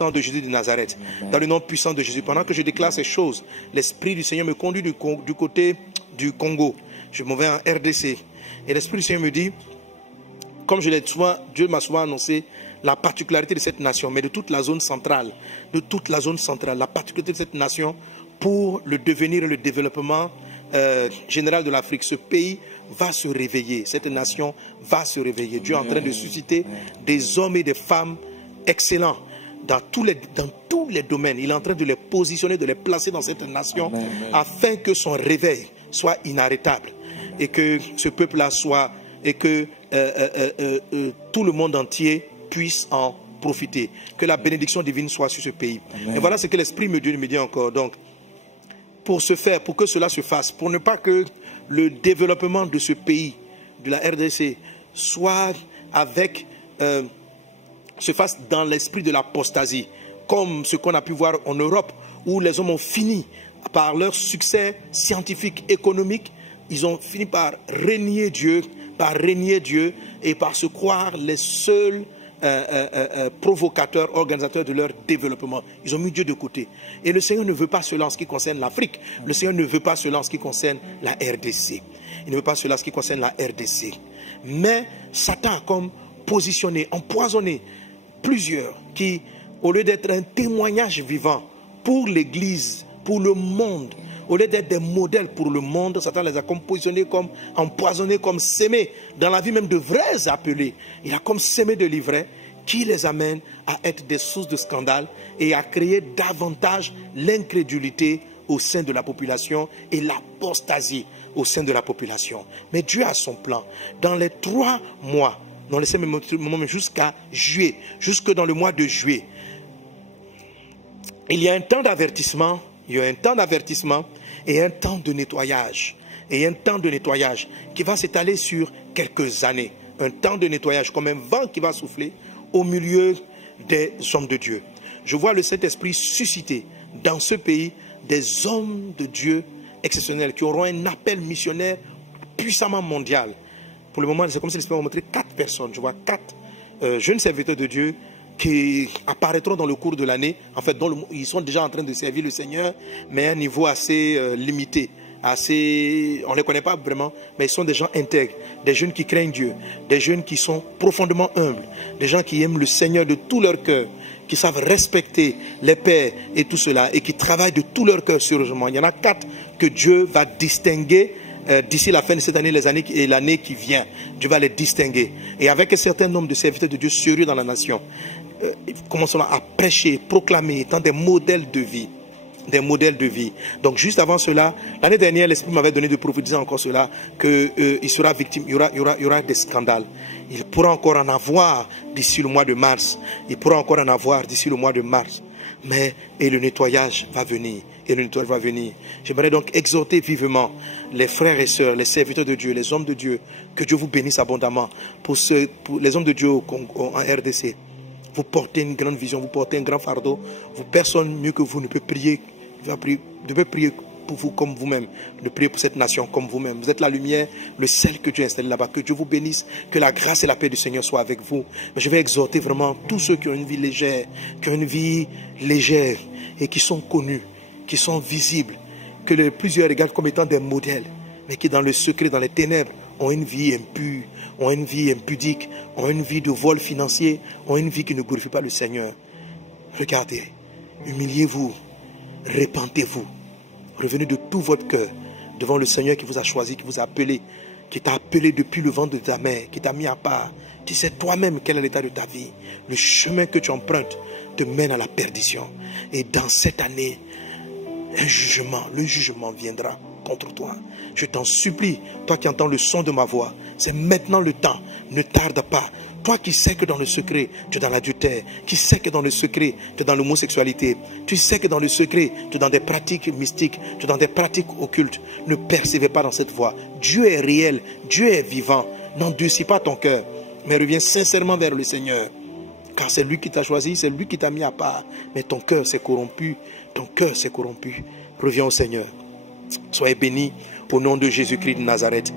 nom de Jésus de Nazareth, dans le nom puissant de Jésus. Pendant que je déclare ces choses, l'Esprit du Seigneur me conduit du côté du Congo. Je m'en vais en RDC. Et l'Esprit du Seigneur me dit, comme je l'ai souvent, Dieu m'a souvent annoncé la particularité de cette nation, mais de toute la zone centrale, la particularité de cette nation pour le devenir et le développement général de l'Afrique. Ce pays va se réveiller, cette nation va se réveiller. Dieu est en train de susciter des hommes et des femmes excellents dans tous les domaines. Il est en train de les positionner, de les placer dans cette nation afin que son réveil soit inarrêtable et que ce peuple-là soit, et que tout le monde entier puisse en profiter. Que la bénédiction divine soit sur ce pays. Et voilà ce que l'Esprit me dit encore. Donc, pour ce faire, pour que cela se fasse, pour ne pas que le développement de ce pays, de la RDC, soit avec, se fasse dans l'esprit de l'apostasie, comme ce qu'on a pu voir en Europe, où les hommes ont fini par leur succès scientifique, économique, ils ont fini par renier Dieu et par se croire les seuls provocateurs, organisateurs de leur développement. Ils ont mis Dieu de côté. Et le Seigneur ne veut pas cela en ce qui concerne l'Afrique. Le Seigneur ne veut pas cela en ce qui concerne la RDC. Il ne veut pas cela en ce qui concerne la RDC. Mais Satan a comme positionné, empoisonné plusieurs qui, au lieu d'être un témoignage vivant pour l'Église, pour le monde, au lieu d'être des modèles pour le monde, Satan les a comme positionnés, comme empoisonnés, comme sémés dans la vie même de vrais appelés. Il a comme sémé de livrets qui les amènent à être des sources de scandale et à créer davantage l'incrédulité au sein de la population et l'apostasie au sein de la population. Mais Dieu a son plan. Dans les 3 mois, non, laissez moi jusqu'à juillet, jusque dans le mois de juillet, il y a un temps d'avertissement, et un temps de nettoyage. Et un temps de nettoyage qui va s'étaler sur quelques années. Un temps de nettoyage comme un vent qui va souffler au milieu des hommes de Dieu. Je vois le Saint-Esprit susciter dans ce pays des hommes de Dieu exceptionnels qui auront un appel missionnaire puissamment mondial. Pour le moment, c'est comme si l'Esprit m'a montré 4 personnes. Je vois 4 jeunes serviteurs de Dieu qui apparaîtront dans le cours de l'année, en fait, ils sont déjà en train de servir le Seigneur, mais à un niveau assez limité, on ne les connaît pas vraiment, mais ils sont des gens intègres, des jeunes qui craignent Dieu, des jeunes qui sont profondément humbles, des gens qui aiment le Seigneur de tout leur cœur, qui savent respecter les pères et tout cela, et qui travaillent de tout leur cœur sérieusement. Il y en a 4 que Dieu va distinguer d'ici la fin de cette année, et l'année qui vient. Dieu va les distinguer. Et avec un certain nombre de serviteurs de Dieu sérieux dans la nation, commençons à prêcher, proclamer, étant des modèles de vie. Des modèles de vie. Donc juste avant cela, l'année dernière, l'Esprit m'avait donné de prophétiser encore cela, qu'il sera victime, il y aura des scandales. Il pourra encore en avoir d'ici le mois de mars. Mais, et le nettoyage va venir. J'aimerais donc exhorter vivement les frères et sœurs, les serviteurs de Dieu, les hommes de Dieu, que Dieu vous bénisse abondamment. Pour les hommes de Dieu en RDC, vous portez une grande vision, vous portez un grand fardeau. Personne mieux que vous ne peut prier pour vous comme vous-même, de prier pour cette nation comme vous-même. Vous êtes la lumière, le sel que Dieu a installé là-bas. Que Dieu vous bénisse, que la grâce et la paix du Seigneur soient avec vous. Mais je vais exhorter vraiment tous ceux qui ont une vie légère, et qui sont connus, qui sont visibles, que les plusieurs regardent comme étant des modèles, mais qui dans le secret, dans les ténèbres, ont une vie impure, ont une vie impudique, ont une vie de vol financier, ont une vie qui ne glorifie pas le Seigneur. Regardez, humiliez-vous, repentez-vous, revenez de tout votre cœur devant le Seigneur qui vous a choisi, qui vous a appelé, qui t'a appelé depuis le ventre de ta mère, qui t'a mis à part. Tu sais toi-même quel est l'état de ta vie. Le chemin que tu empruntes te mène à la perdition. Et dans cette année, le jugement viendra contre toi. Je t'en supplie, toi qui entends le son de ma voix, c'est maintenant le temps, ne tarde pas. Toi qui sais que dans le secret, tu es dans l'adultère, qui sais que dans le secret, tu es dans l'homosexualité, tu sais que dans le secret, tu es dans des pratiques mystiques, tu es dans des pratiques occultes, ne persévère pas dans cette voie. Dieu est réel, Dieu est vivant, n'endurcis pas ton cœur, mais reviens sincèrement vers le Seigneur. Car c'est lui qui t'a choisi, c'est lui qui t'a mis à part. Mais ton cœur s'est corrompu, Reviens au Seigneur. Soyez bénis au nom de Jésus-Christ de Nazareth.